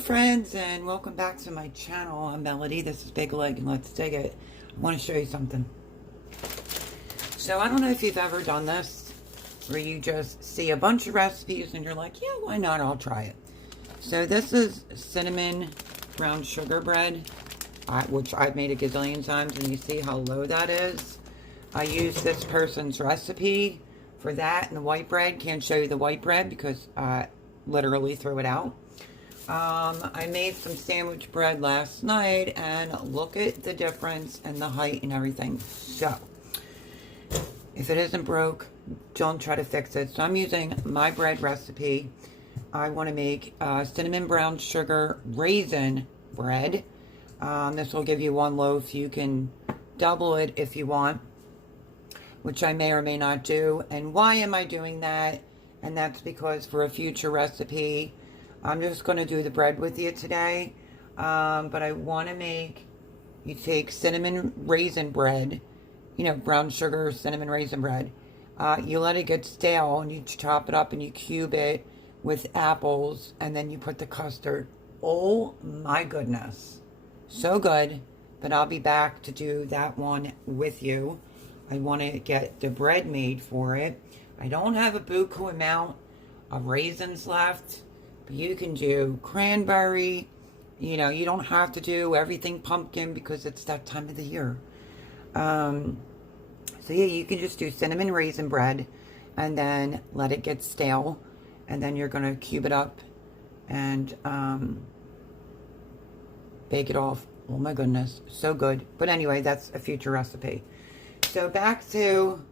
friends, and welcome back to my channel. I'm Melody. This is Big Leg and Let's Dig It. I want to show you something. So I don't know if you've ever done this where you just see a bunch of recipes and you're like, yeah, why not? I'll try it. So this is cinnamon brown sugar bread, which I've made a gazillion times, and you see how low that is. I used this person's recipe for that and the white bread. Can't show you the white bread because I literally threw it out. I made some sandwich bread last night, and look at the difference and the height and everything. So if it isn't broke, don't try to fix it. So I'm using my bread recipe. I want to make cinnamon brown sugar raisin bread. This will give you one loaf. You can double it if you want, which I may or may not do. And why am I doing that? And that's because for a future recipe, I'm just going to do the bread with you today. But I want to make, you take cinnamon raisin bread, you know, brown sugar, cinnamon raisin bread. You let it get stale and you chop it up and you cube it with apples, and then you put the custard. Oh my goodness. So good. But I'll be back to do that one with you. I want to get the bread made for it. I don't have a buku amount of raisins left. You can do cranberry. You know, you don't have to do everything pumpkin because it's that time of the year. So yeah, you can just do cinnamon raisin bread and then let it get stale. And then you're going to cube it up and bake it off. Oh my goodness, so good. But anyway, that's a future recipe. So back to,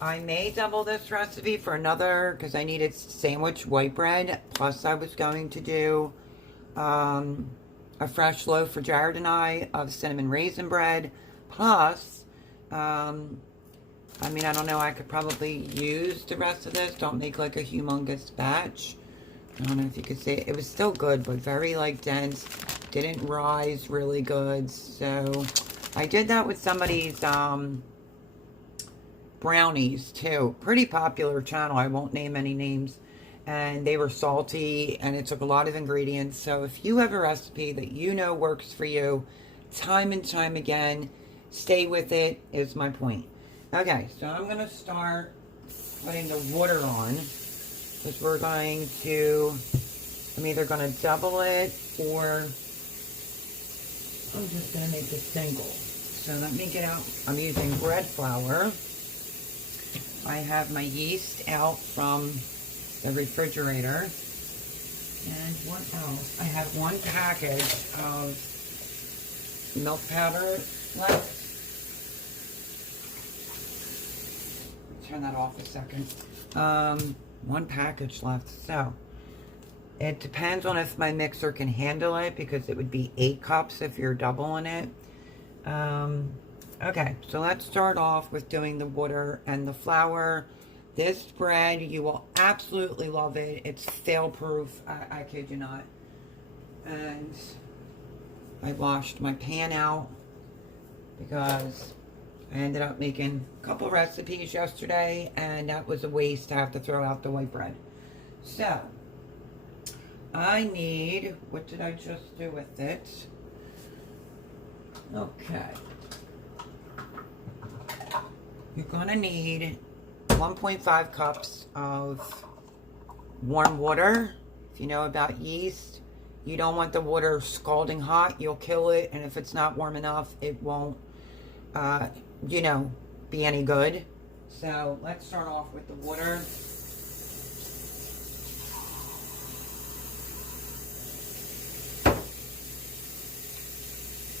I may double this recipe for another because I needed sandwich white bread. Plus I was going to do a fresh loaf for Jared and I of cinnamon raisin bread. Plus, I mean, I don't know, I could probably use the rest of this. Don't make like a humongous batch. I don't know if you could see it. It was still good, but very like dense. Didn't rise really good. So I did that with somebody's brownies too. Pretty popular channel. I won't name any names. And they were salty and it took a lot of ingredients. So if you have a recipe that you know works for you time and time again, stay with it is my point. Okay, so I'm going to start putting the water on because we're going to, I'm either going to double it or I'm just going to make it single. So let me get out, I'm using bread flour. I have my yeast out from the refrigerator. And what else? I have one package of milk powder left. Turn that off a second. One package left. So it depends on if my mixer can handle it because it would be 8 cups if you're doubling it. Okay, so let's start off with doing the water and the flour. This bread, you will absolutely love it. It's fail-proof, I kid you not. And I washed my pan out because I ended up making a couple recipes yesterday, and that was a waste to have to throw out the white bread. So, I need, what did I just do with it? Okay. You're going to need 1.5 cups of warm water. If you know about yeast, you don't want the water scalding hot. You'll kill it, and if it's not warm enough, it won't, you know, be any good. So let's start off with the water.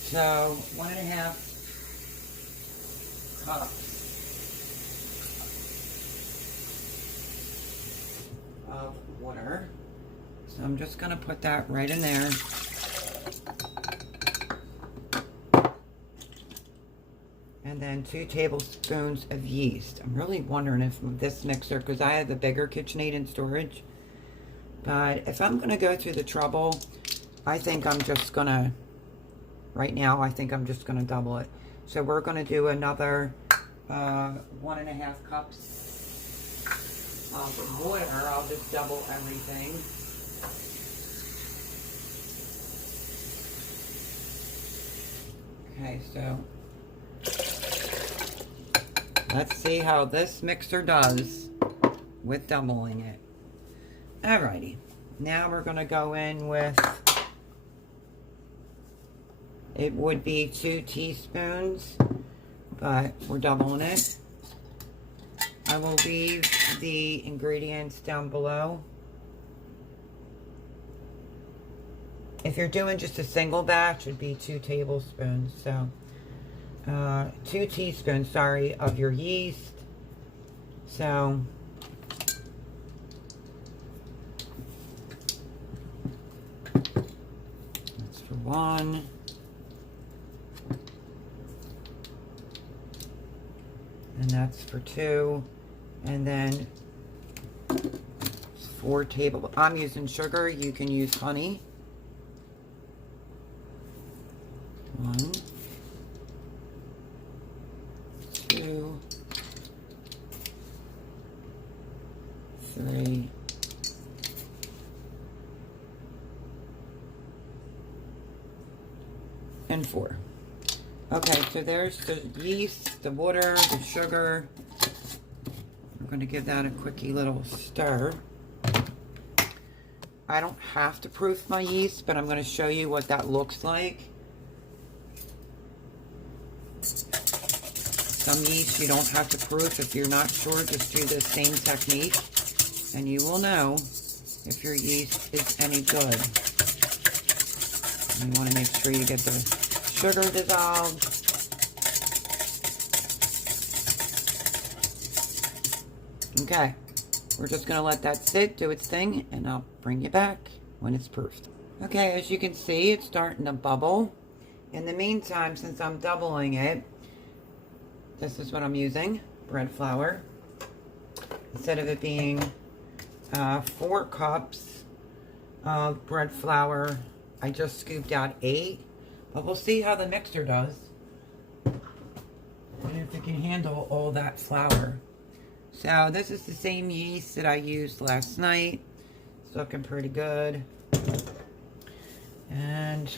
So 1.5 cups of water. So I'm just going to put that right in there. And then 2 tablespoons of yeast. I'm really wondering if this mixer, because I have a bigger KitchenAid in storage. But if I'm going to go through the trouble, I think I'm just going to, right now, I think I'm just going to double it. So we're going to do another 1.5 cups of water. I'll just double everything. Okay, so let's see how this mixer does with doubling it. Alrighty, now we're going to go in with, it would be 2 teaspoons, but we're doubling it. I will leave the ingredients down below. If you're doing just a single batch, it'd be 2 tablespoons. So 2 teaspoons, sorry, of your yeast. So that's for 1. And that's for 2. And then 4 tablespoons. I'm using sugar. You can use honey. 1, 2, 3, and 4. Okay, so there's the yeast, the water, the sugar. We're going to give that a quickie little stir. I don't have to proof my yeast, but I'm going to show you what that looks like. Some yeast you don't have to proof. If you're not sure, just do the same technique, and you will know if your yeast is any good. You want to make sure you get the sugar dissolved. Okay, we're just going to let that sit, do its thing, and I'll bring you back when it's proofed. Okay, as you can see, it's starting to bubble. In the meantime, since I'm doubling it, this is what I'm using, bread flour. Instead of it being 4 cups of bread flour, I just scooped out 8. But we'll see how the mixer does. And if it can handle all that flour. So this is the same yeast that I used last night. It's looking pretty good. And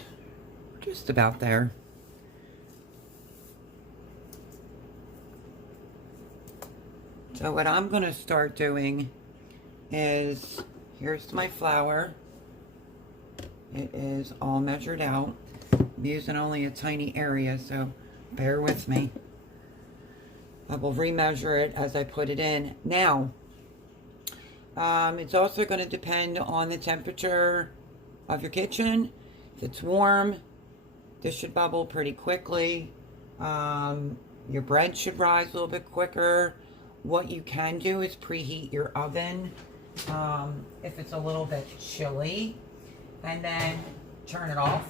we're just about there. So what I'm going to start doing is, here's my flour. It is all measured out. I'm using only a tiny area, so bear with me. I will remeasure it as I put it in. Now, it's also going to depend on the temperature of your kitchen. If it's warm, this should bubble pretty quickly. Your bread should rise a little bit quicker. What you can do is preheat your oven if it's a little bit chilly, and then turn it off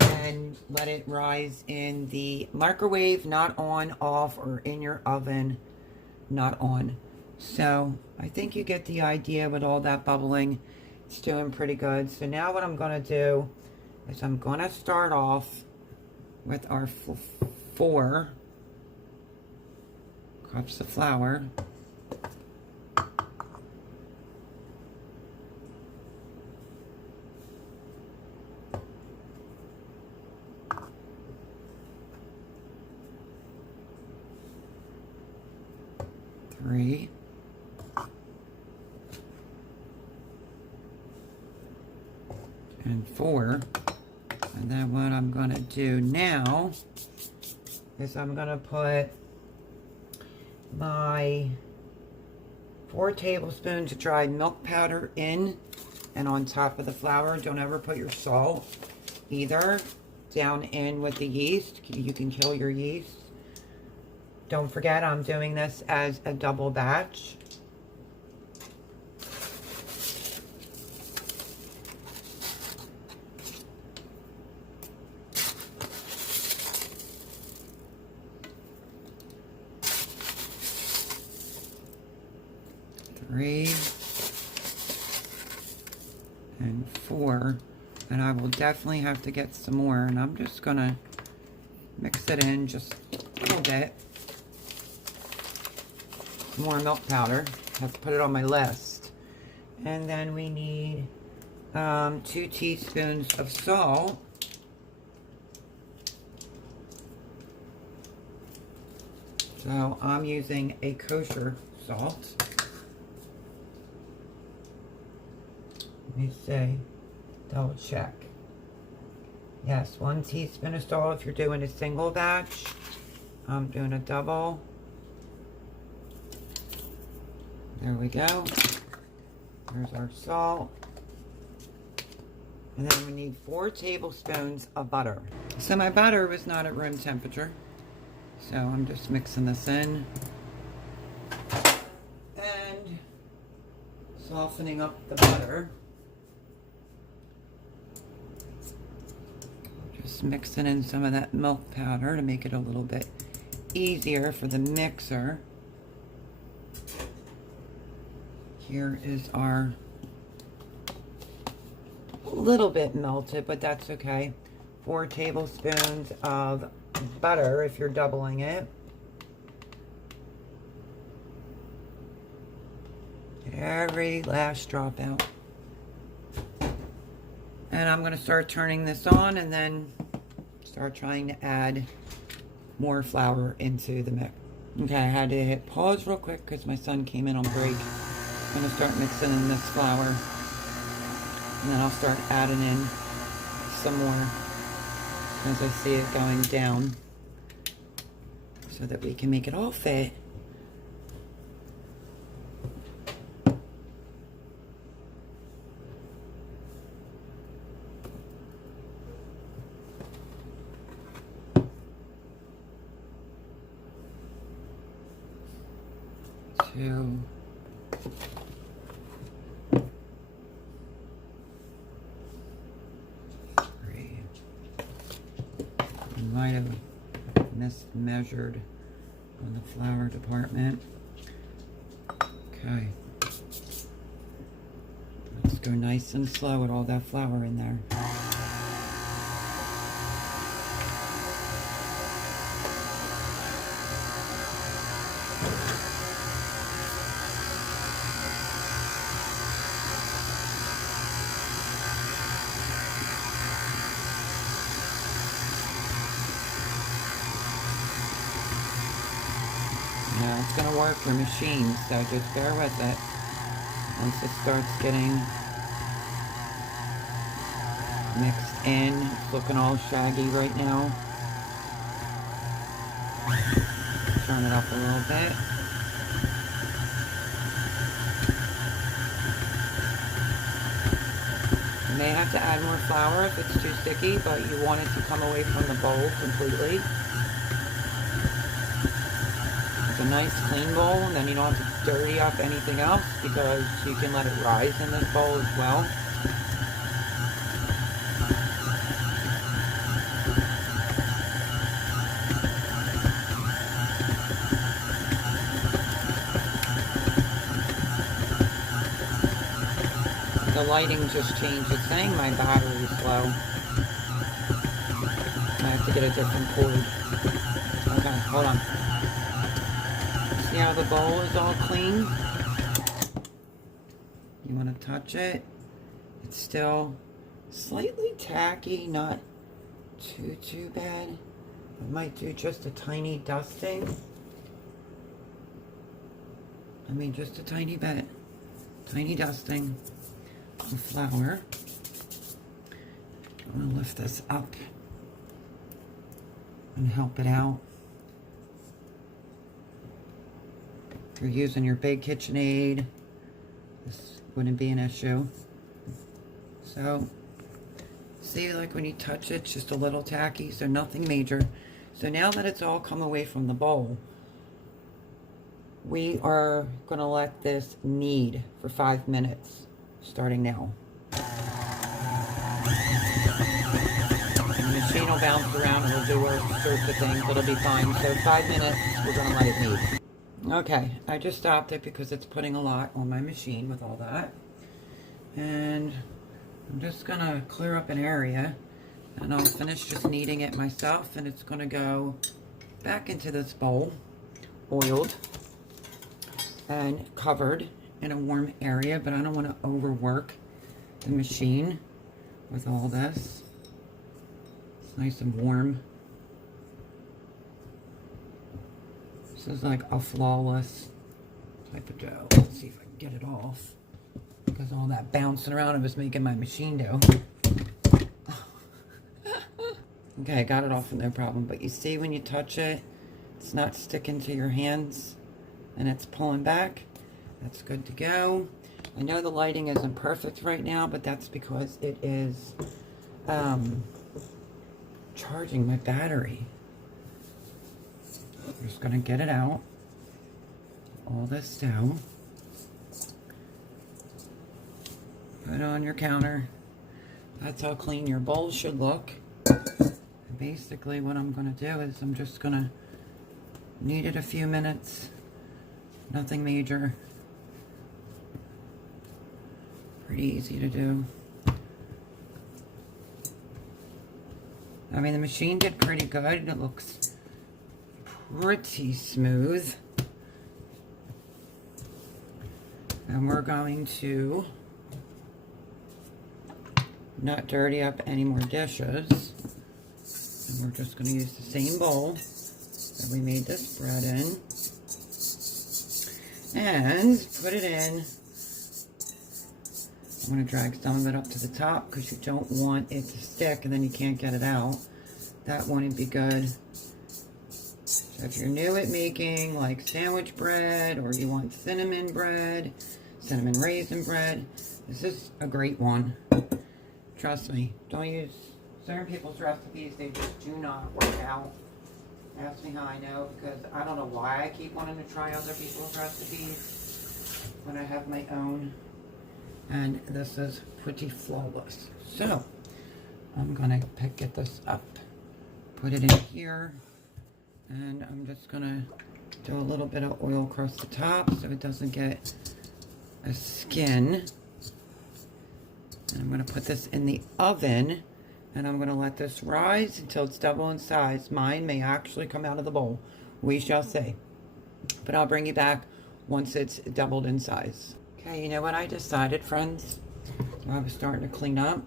and let it rise in the microwave, not on, off, or in your oven, not on. So I think you get the idea with all that bubbling. It's doing pretty good. So now what I'm going to do is I'm going to start off with our 4 cups of flour. Three. And 4. And then what I'm going to do now is I'm going to put my 4 tablespoons of dried milk powder in and on top of the flour. Don't ever put your salt either down in with the yeast. You can kill your yeast. Don't forget, I'm doing this as a double batch. Three and 4, and I will definitely have to get some more, and I'm just gonna mix it in just a little bit. More milk powder. Have to put it on my list. And then we need 2 teaspoons of salt. So I'm using a kosher salt. Let me see. Double check. Yes, 1 teaspoon of salt if you're doing a single batch. I'm doing a double. There we go. There's our salt. And then we need 4 tablespoons of butter. So my butter was not at room temperature. So I'm just mixing this in. And softening up the butter. Just mixing in some of that milk powder to make it a little bit easier for the mixer. Here is our little bit melted, but that's okay. 4 tablespoons of butter if you're doubling it. Every last drop out. And I'm going to start turning this on and then start trying to add more flour into the mix. Okay, I had to hit pause real quick because my son came in on break. I'm going to start mixing in this flour. And then I'll start adding in some more as I see it going down so that we can make it all fit. Two. Might have mismeasured on the flour department. Okay. Let's go nice and slow with all that flour in there. Now it's going to work your machine, so just bear with it. Once it starts getting mixed in, it's looking all shaggy right now. Turn it up a little bit. You may have to add more flour if it's too sticky, but you want it to come away from the bowl completely. A nice clean bowl, and then you don't have to dirty up anything else because you can let it rise in this bowl as well. The lighting just changed. It's saying my battery is low. I have to get a different cord. Okay, hold on. See how the bowl is all clean? You want to touch it. It's still slightly tacky, not too bad. I might do just a tiny dusting. I mean, just a tiny bit. Tiny dusting of flour. I'm going to lift this up and help it out. If you're using your big KitchenAid, this wouldn't be an issue. So, see, like when you touch it, it's just a little tacky, so nothing major. So now that it's all come away from the bowl, we are going to let this knead for 5 minutes, starting now. The machine will bounce around and it'll do all sorts of things. It'll be fine. So 5 minutes, we're going to let it knead. Okay, I just stopped it because it's putting a lot on my machine with all that. And I'm just going to clear up an area and I'll finish just kneading it myself, and it's going to go back into this bowl, oiled and covered in a warm area, but I don't want to overwork the machine with all this. It's nice and warm. This is like a flawless type of dough. Let's see if I can get it off. Because all that bouncing around, it was making my machine dough. Okay, I got it off with no problem. But you see when you touch it, it's not sticking to your hands and it's pulling back. That's good to go. I know the lighting isn't perfect right now, but that's because it is charging my battery. I'm just gonna get it out. All this dough. Put it on your counter. That's how clean your bowl should look. And basically what I'm gonna do is I'm just gonna knead it a few minutes. Nothing major. Pretty easy to do. I mean, the machine did pretty good. It looks pretty smooth. And we're going to not dirty up any more dishes. And we're just going to use the same bowl that we made this bread in. And put it in. I'm going to drag some of it up to the top because you don't want it to stick and then you can't get it out. That wouldn't be good. So if you're new at making like sandwich bread or you want cinnamon bread, cinnamon raisin bread, this is a great one. Trust me, don't use certain people's recipes. They just do not work out. Ask me how I know, because I don't know why I keep wanting to try other people's recipes when I have my own. And this is pretty flawless. So, I'm going to get this up, put it in here, and I'm just going to do a little bit of oil across the top so it doesn't get a skin. And I'm going to put this in the oven, and I'm going to let this rise until it's double in size. Mine may actually come out of the bowl. We shall see. But I'll bring you back once it's doubled in size. Okay, you know what I decided, friends? I was starting to clean up.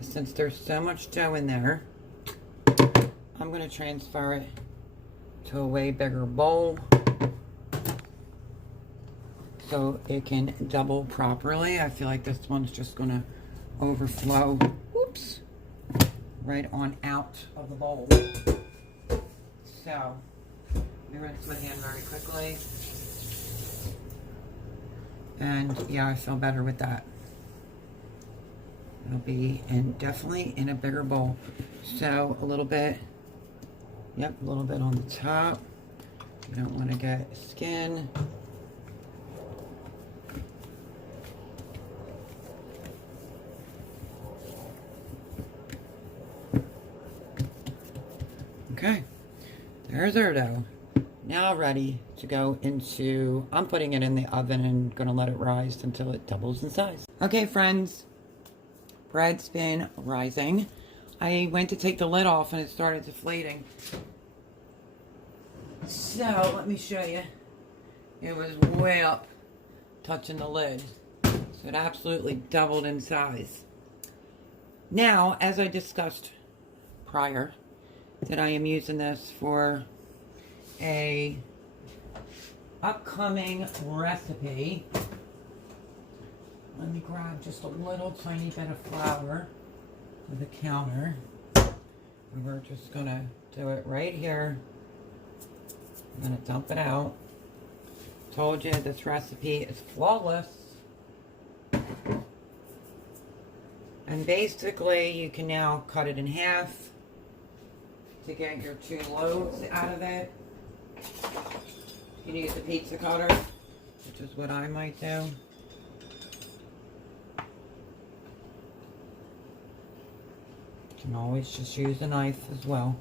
Since there's so much dough in there, I'm going to transfer it to a way bigger bowl so it can double properly. I feel like this one's just going to overflow, whoops, right on out of the bowl. So, let me rinse my hand very quickly. And yeah, I feel better with that. It'll be definitely in a bigger bowl. So a little bit, yep, a little bit on the top. You don't want to get skin. Okay, there's our dough. Now ready to go into, I'm putting it in the oven and going to let it rise until it doubles in size. Okay, friends, bread's been rising. I went to take the lid off and it started deflating. So, let me show you. It was way up, touching the lid. So it absolutely doubled in size. Now, as I discussed prior, that I am using this for a upcoming recipe. Let me grab just a little tiny bit of flour to the counter. And we're just gonna do it right here. I'm gonna dump it out. Told you this recipe is flawless. And basically you can now cut it in half to get your 2 loaves out of it. You can use a pizza cutter, which is what I might do. You can always just use a knife as well.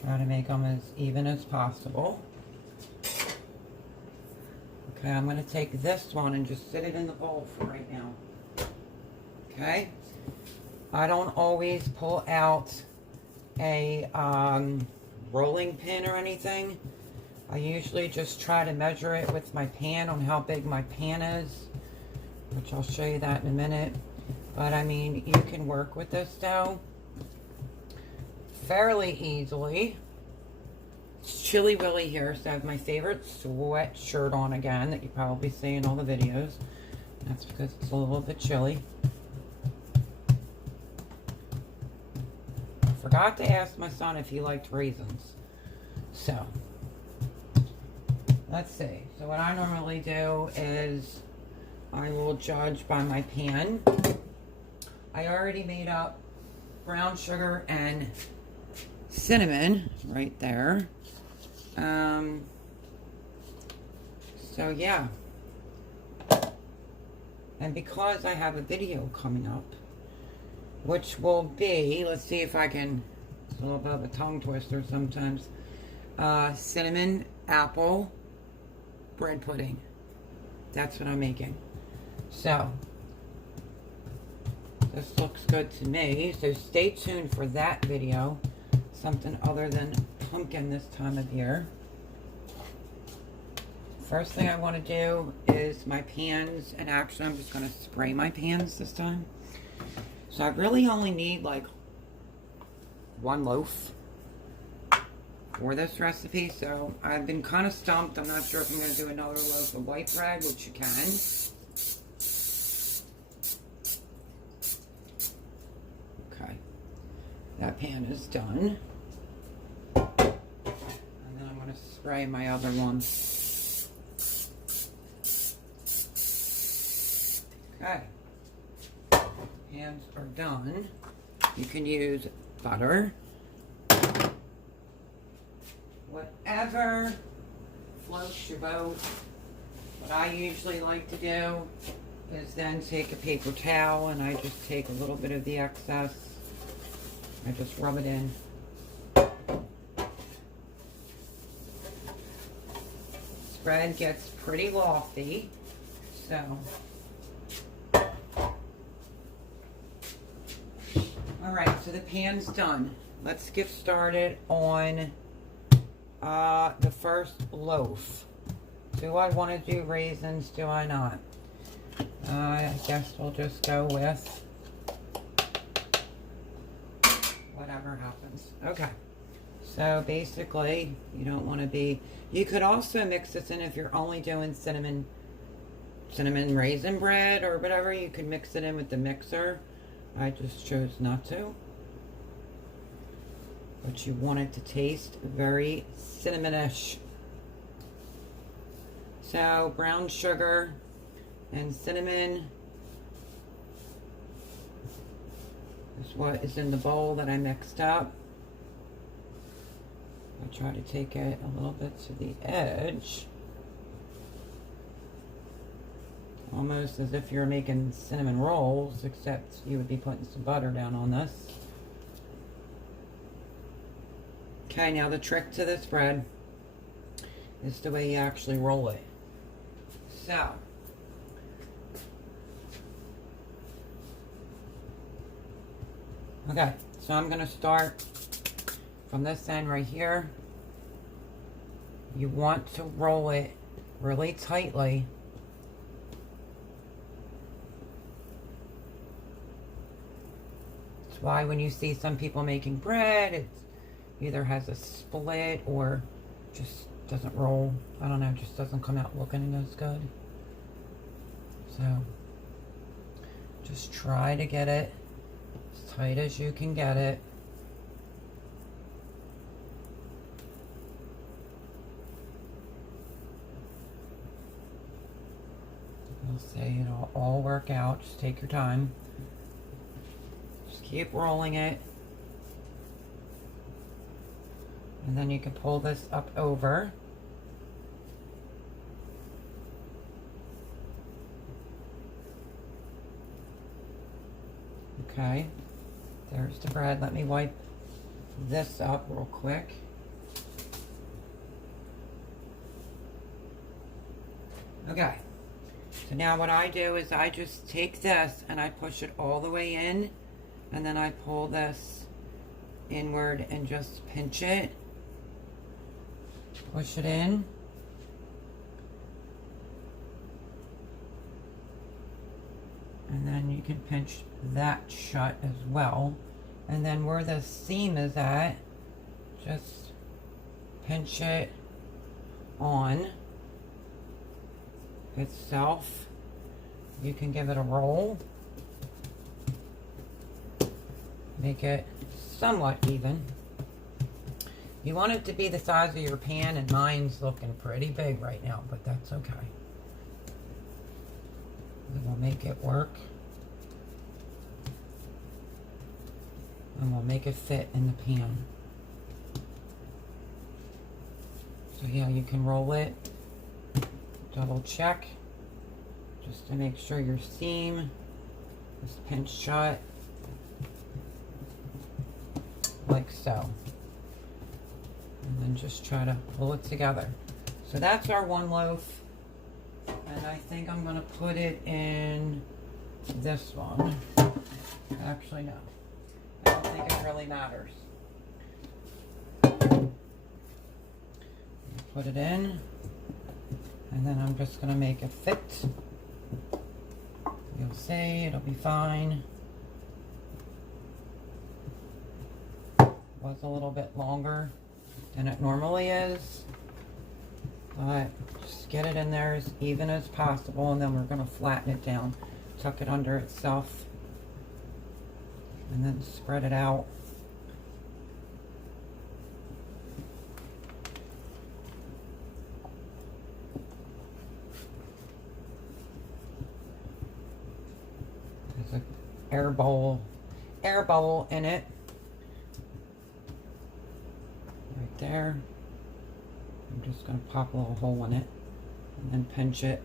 Try to make them as even as possible. Okay, I'm going to take this one and just sit it in the bowl for right now. Okay? I don't always pull out a rolling pin or anything. I usually just try to measure it with my pan on how big my pan is, which I'll show you that in a minute. But I mean, you can work with this dough fairly easily. It's Chilly Willy here, so I have my favorite sweatshirt on again that you probably see in all the videos. That's because it's a little bit chilly. I forgot to ask my son if he liked raisins. So, let's see. So what I normally do is I will judge by my pan. I already made up brown sugar and cinnamon right there. So yeah. And because I have a video coming up, which will be, let's see if I can, it's a little bit of a tongue twister sometimes, cinnamon apple bread pudding. That's what I'm making. So, this looks good to me. So stay tuned for that video. Something other than pumpkin this time of year. First thing I want to do is my pans, and actually I'm just going to spray my pans this time. So I really only need like one loaf for this recipe. So I've been kind of stumped. I'm not sure if I'm going to do another loaf of white bread, which you can. Okay. That pan is done. And then I'm going to spray my other one. Okay, pans are done. You can use butter, whatever floats your boat. What I usually like to do is then take a paper towel and I just take a little bit of the excess. I just rub it in. Spread gets pretty lofty, so. Alright, so the pan's done. Let's get started on the first loaf. Do I want to do raisins? Do I not? I guess we'll just go with whatever happens. Okay. So basically, you don't want to be... You could also mix this in if you're only doing cinnamon raisin bread or whatever. You could mix it in with the mixer. I just chose not to. But you want it to taste very cinnamonish. So brown sugar and cinnamon is what is in the bowl that I mixed up. I'll try to take it a little bit to the edge. Almost as if you're making cinnamon rolls, except you would be putting some butter down on this. Okay, now the trick to this bread is the way you actually roll it. So, okay, so I'm going to start from this end right here. You want to roll it really tightly. That's why when you see some people making bread, it either has a split or just doesn't roll. I don't know, just doesn't come out looking as good. So, just try to get it as tight as you can get it. You'll see it'll all work out. Just take your time. Just keep rolling it. And then you can pull this up over. Okay, there's the bread. Let me wipe this up real quick. Okay, so now what I do is I just take this and I push it all the way in, and then I pull this inward and just pinch it. Push it in. And then you can pinch that shut as well. And then where the seam is at, just pinch it on itself. You can give it a roll. Make it somewhat even. You want it to be the size of your pan, and mine's looking pretty big right now, but that's okay. We will make it work. And we'll make it fit in the pan. So yeah, you can roll it. Double check. Just to make sure your seam is pinched shut. Like so. And then just try to pull it together. So that's our one loaf. And I think I'm going to put it in this one. Actually, no. I don't think it really matters. Put it in. And then I'm just going to make it fit. You'll see, it'll be fine. Was a little bit longer than it normally is, but just get it in there as even as possible, and then we're going to flatten it down, tuck it under itself, and then spread it out. There's an air bubble in it. There. I'm just going to pop a little hole in it and then pinch it.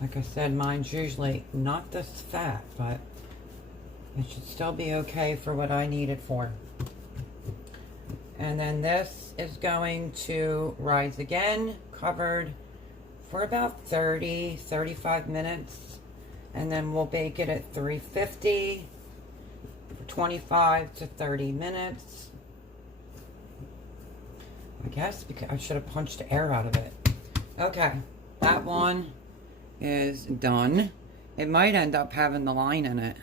Like I said, mine's usually not this fat, but it should still be okay for what I need it for. And then this is going to rise again, covered for about 30-35 minutes, and then we'll bake it at 350 for 25 to 30 minutes. I guess because I should have punched the air out of it. Okay, that one is done. It might end up having the line in it.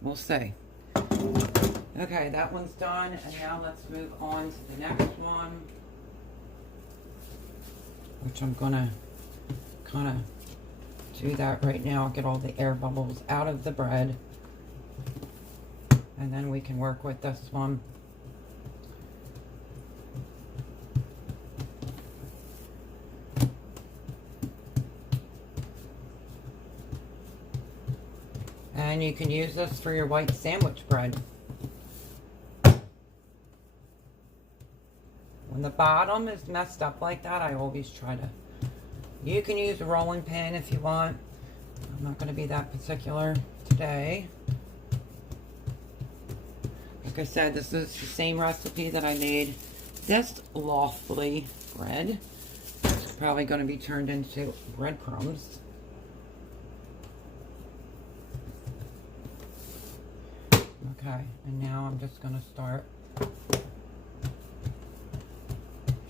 We'll see. Okay, that one's done, and now let's move on to the next one, which I'm gonna kind of do that right now. Get all the air bubbles out of the bread, and then we can work with this one. And you can use this for your white sandwich bread. When the bottom is messed up like that, I always try to. You can use a rolling pin if you want. I'm not going to be that particular today. Like I said, this is the same recipe that I made this lofty bread. It's probably going to be turned into breadcrumbs. Okay, and now I'm just going to start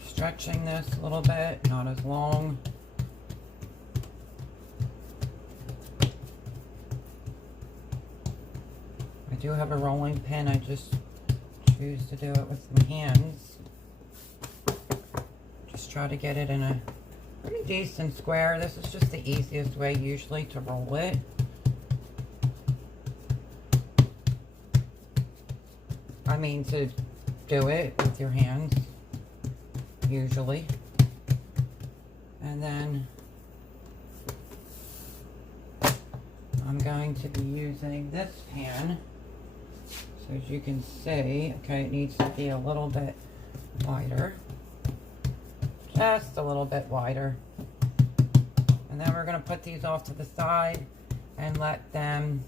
stretching this a little bit, not as long. I do have a rolling pin. I just choose to do it with my hands. Just try to get it in a pretty decent square. This is just the easiest way usually to roll it. I mean, to do it with your hands, usually. And then I'm going to be using this pan. So as you can see, okay, it needs to be a little bit wider. Just a little bit wider. And then we're going to put these off to the side and let them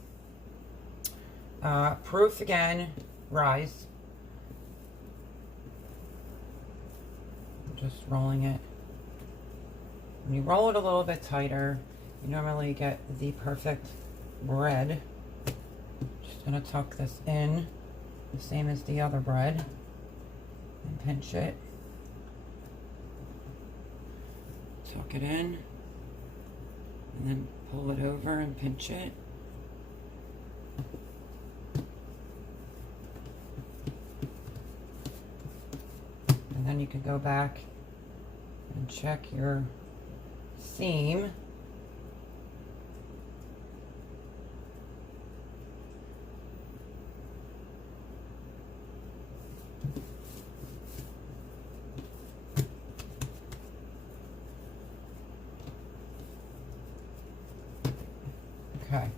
proof again, rise. Just rolling it. When you roll it a little bit tighter, you normally get the perfect bread. Just going to tuck this in, the same as the other bread, and pinch it. tuck it in, and then pull it over and pinch it. And then you can go back and check your seam. Okay.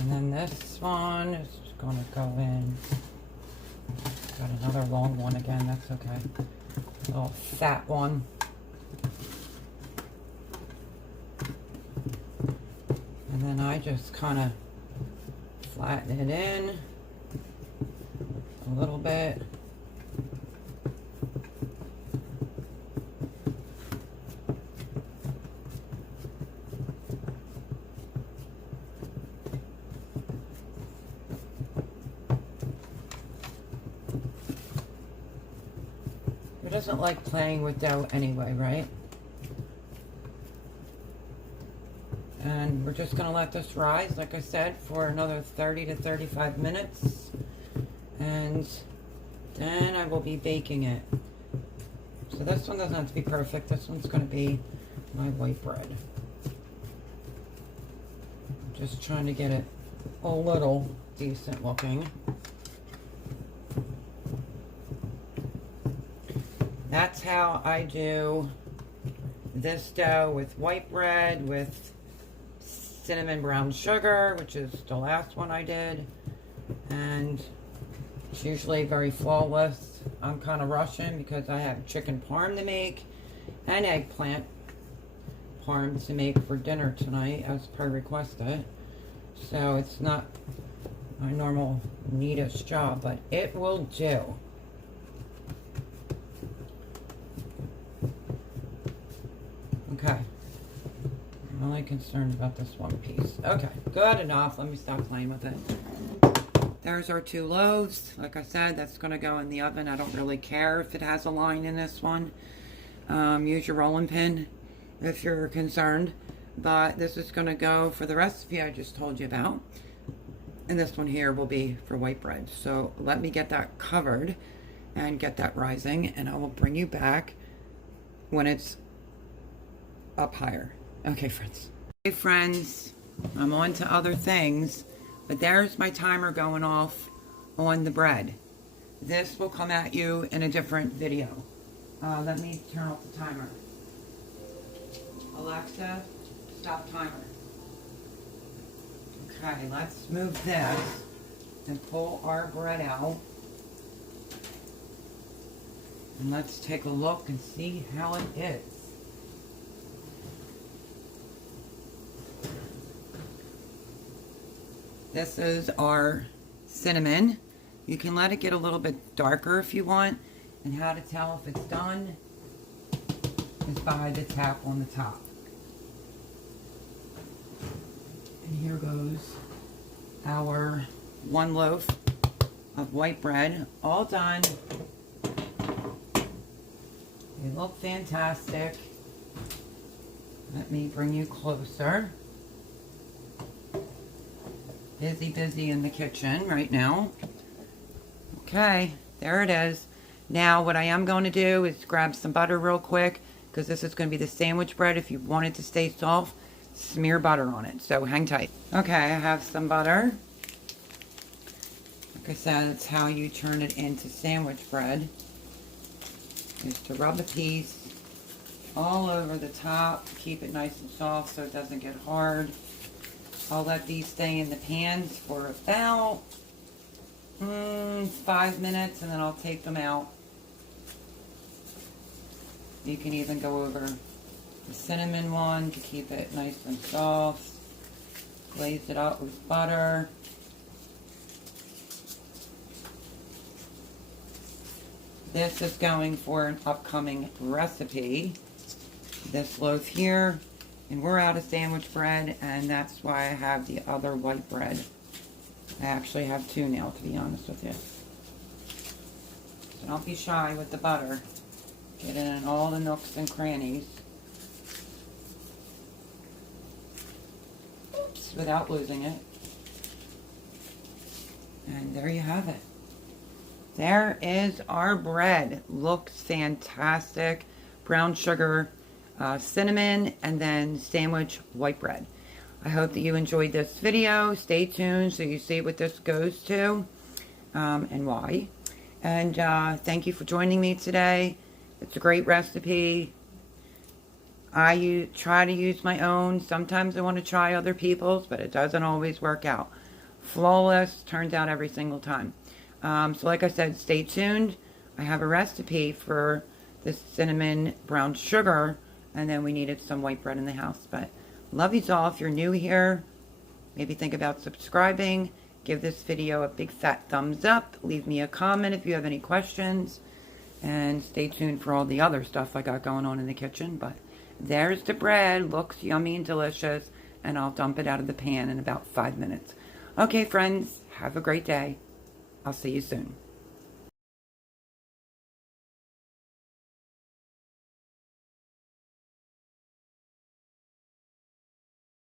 And then this one is going to go in. Got another long one again, that's okay. A little fat one. And then I just kind of flatten it in a little bit. Who doesn't like playing with dough anyway, right? And we're just going to let this rise, like I said, for another 30 to 35 minutes. And then I will be baking it. So this one doesn't have to be perfect. This one's going to be my white bread. I'm just trying to get it a little decent looking. That's how I do this dough with white bread, with cinnamon brown sugar, which is the last one I did. And it's usually very flawless. I'm kind of rushing because I have chicken parm to make and eggplant parm to make for dinner tonight, as per requested. So it's not my normal neatest job, but it will do. Okay. I'm only concerned about this one piece. Okay, good enough. Let me stop playing with it. There's our 2 loaves. Like I said, that's going to go in the oven. I don't really care if it has a line in this one. Use your rolling pin if you're concerned. But this is going to go for the recipe I just told you about. And this one here will be for white bread. So let me get that covered and get that rising. And I will bring you back when it's up higher. Okay, friends. Hey, friends. I'm on to other things. But there's my timer going off on the bread. This will come at you in a different video. Let me turn off the timer. Alexa, stop timer. Okay, let's move this and pull our bread out. And let's take a look and see how it is. This is our cinnamon. You can let it get a little bit darker if you want. And how to tell if it's done is by the tap on the top. And here goes our 1 loaf of white bread, all done. They look fantastic. Let me bring you closer. Busy in the kitchen right now. Okay, there it is. Now what I am going to do is grab some butter real quick, because this is going to be the sandwich bread. If you want it to stay soft, smear butter on it. So hang tight. Okay, I have some butter. Like I said, it's how you turn it into sandwich bread. Is to rub a piece all over the top to keep it nice and soft so it doesn't get hard. I'll let these stay in the pans for about 5 minutes, and then I'll take them out. You can even go over the cinnamon one to keep it nice and soft. Glaze it up with butter. This is going for an upcoming recipe. This loaf here. And we're out of sandwich bread, and that's why I have the other white bread. I actually have 2 now, to be honest with you. So don't be shy with the butter. Get it in all the nooks and crannies. this without losing it. And there you have it. There is our bread. Looks fantastic. Brown sugar, cinnamon, and then sandwich white bread. I hope that you enjoyed this video. Stay tuned so you see what this goes to and why. And thank you for joining me today. It's a great recipe. I try to use my own. Sometimes I want to try other people's, but it doesn't always work out. Flawless, turns out every single time. So like I said, stay tuned. I have a recipe for this cinnamon brown sugar, and then we needed some white bread in the house. But love you all. If you're new here, maybe think about subscribing. Give this video a big fat thumbs up. Leave me a comment if you have any questions. And stay tuned for all the other stuff I got going on in the kitchen. But there's the bread. Looks yummy and delicious. And I'll dump it out of the pan in about 5 minutes. Okay, friends. Have a great day. I'll see you soon.